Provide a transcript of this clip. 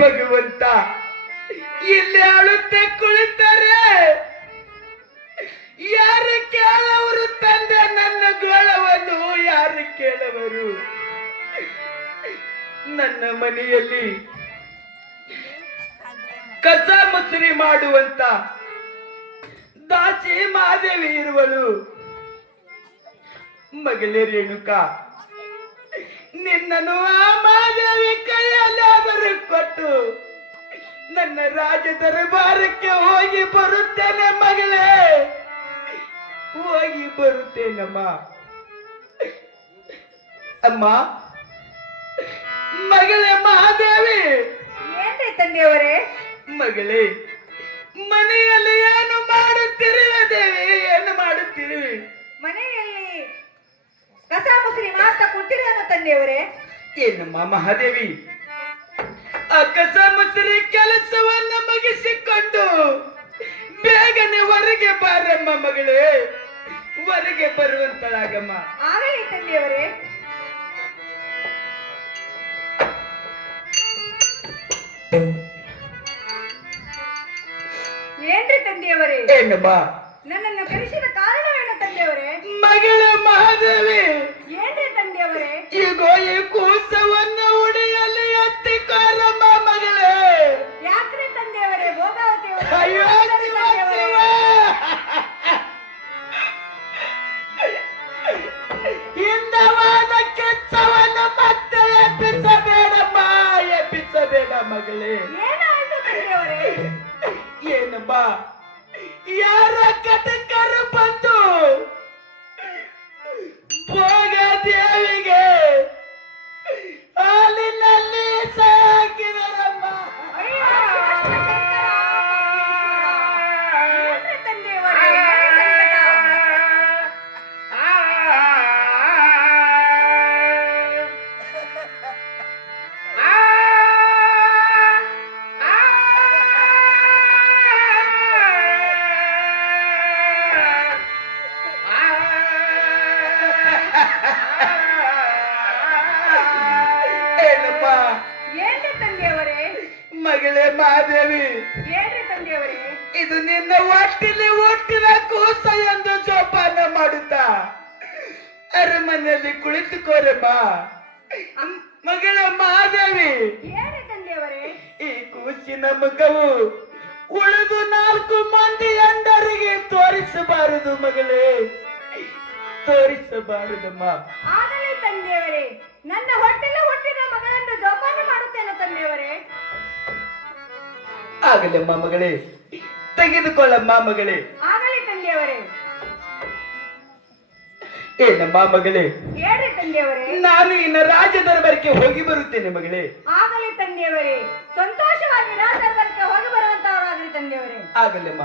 ಭಗವಂತ, ಇಲ್ಲಿ ಅಳುತ್ತೆ ಕುಳಿತಾರೆ. ಯಾರು ಕೇಳವರು ತಂದೆ, ನನ್ನ ಗೋಳವನ್ನು ಯಾರು ಕೇಳವರು ನನ್ನ ಮನೆಯಲ್ಲಿ ಕಸ ಮುಸುರಿ ಮಾಡುವಂತ ದಾಸಿ ಮಾದೇವಿ ಇರುವಳು. ಮಗಳೇ ರೇಣುಕಾ, ನಿನ್ನನ್ನು ನನ್ನ ರಾಜ ದರಬಾರಕ್ಕೆ ಹೋಗಿ ಬರುತ್ತೇನೆ ಮಗಳೇ. ಹೋಗಿ ಬರುತ್ತೇನಮ್ಮ. ಅಮ್ಮ. ಮಗಳೇ ಮಹಾದೇವಿ. ಏನ್ರಿ ತಂದೆಯವರೇ? ಮಗಳೇ ಮನೆಯಲ್ಲಿ ಏನು ಮಾಡುತ್ತಿರುವೆ ದೇವಿ? ಏನು ಮಾಡುತ್ತಿರುವೆ ಮನೆಯಲ್ಲಿ ಕಸ ಮುಸುರಿ ಮಾತ್ರ ಕೊಟ್ಟಿರೋನು ತಂದೆಯವರೇ? ಏನಮ್ಮ ಮಹಾದೇವಿ? ಆ ಕಸ ಮುಸುರಿ ಕೆಲಸವನ್ನ ಮುಗಿಸಿಕೊಂಡು ಬೇಗನೆ ಹೊರಗೆ ಬಾರಮ್ಮ ಮಗಳೇ. ಹೊರಗೆ ಬರುವಂತಳಾಗಮ್ಮ. ಆಗಲಿ ತಂದೆಯವರೇ ಏನ್ರಿ ತಂದೆಯವರೇ ಏನಮ್ಮ? ನನ್ನನ್ನು ಕರೆಸಿದ ಕಾರಣವೇನು ತಂದೆಯವರೇ ಮಗಳ ಮಹಾದೇವಿ. ಏನ್ರಿ ತಂದೆಯವರೇ ಈಗ ಈ ಕೂಸವನ್ನು ಮಗಳೇ. ಏನಾಯ್ತು ತಂದೆಯವರೇ? ಏನಮ್ಮ ಏನಮ್ಮ ಏನ್ರಿ ತಂದೆಯವರೇ? ಮಗಳೇ ಮಾದೇವಿ. ಏನ್ರಿ ತಂದೆಯವರೇ? ಇದು ನಿನ್ನ ಒಟ್ಟಿಲಿ ಹುಟ್ಟಿದ ಕೂಸ ಎಂದು ಜೋಪಾನ ಮಾಡುತ್ತ. ಅರಮನೆಯಲ್ಲಿ ಕುಳಿತುಕೋರಮ್ಮ ಮಗಳ ಮಾದೇವಿ. ಏನ್ರಿ ತಂದೆಯವರೇ? ಈ ಕೂಸಿನ ಮುಖವು ಉಳಿದು ನಾಲ್ಕು ಮಂದಿ ಎಂಡರಿಗೆ ತೋರಿಸಬಾರದು ಮಗಳೇ. ತೋರಿಸಬಾರದಮ್ಮ. ಆಗಲೇ ತಂದೆಯವರೇ ನನ್ನ ಹೊಟ್ಟೆಲ್ಲ ಹುಟ್ಟಿದ ಮಗಳನ್ನು ಜೋಪಾನ ಮಾಡುತ್ತೇನೆ ತಂದೆಯವರೇ. ಆಗಲಮ್ಮ ಮಗಳೇ ತೆಗೆದುಕೊಳ್ಳಮ್ಮ ಮಗಳೇ. ಆಗಲೇ ತಂದೆಯವರೇ. ಏನಮ್ಮ ಮಗಳೇ? ಹೇಳಿ ತಂದೆಯವರೇ. ನಾನು ಇನ್ನ ರಾಜ ದರ್ಬಾರಕ್ಕೆ ಹೋಗಿ ಬರುತ್ತೇನೆ ಮಗಳೇ. ಆಗಲೇ ತಂದೆಯವರೇ ಸಂತೋಷವಾಗಿ ರಾಜದರ್ಬಾರಕ್ಕೆ ಹೋಗಿ ಬರುವಂತವರಾಗಲಿ ತಂದೆಯವರೇ. ಆಗಲಮ್ಮ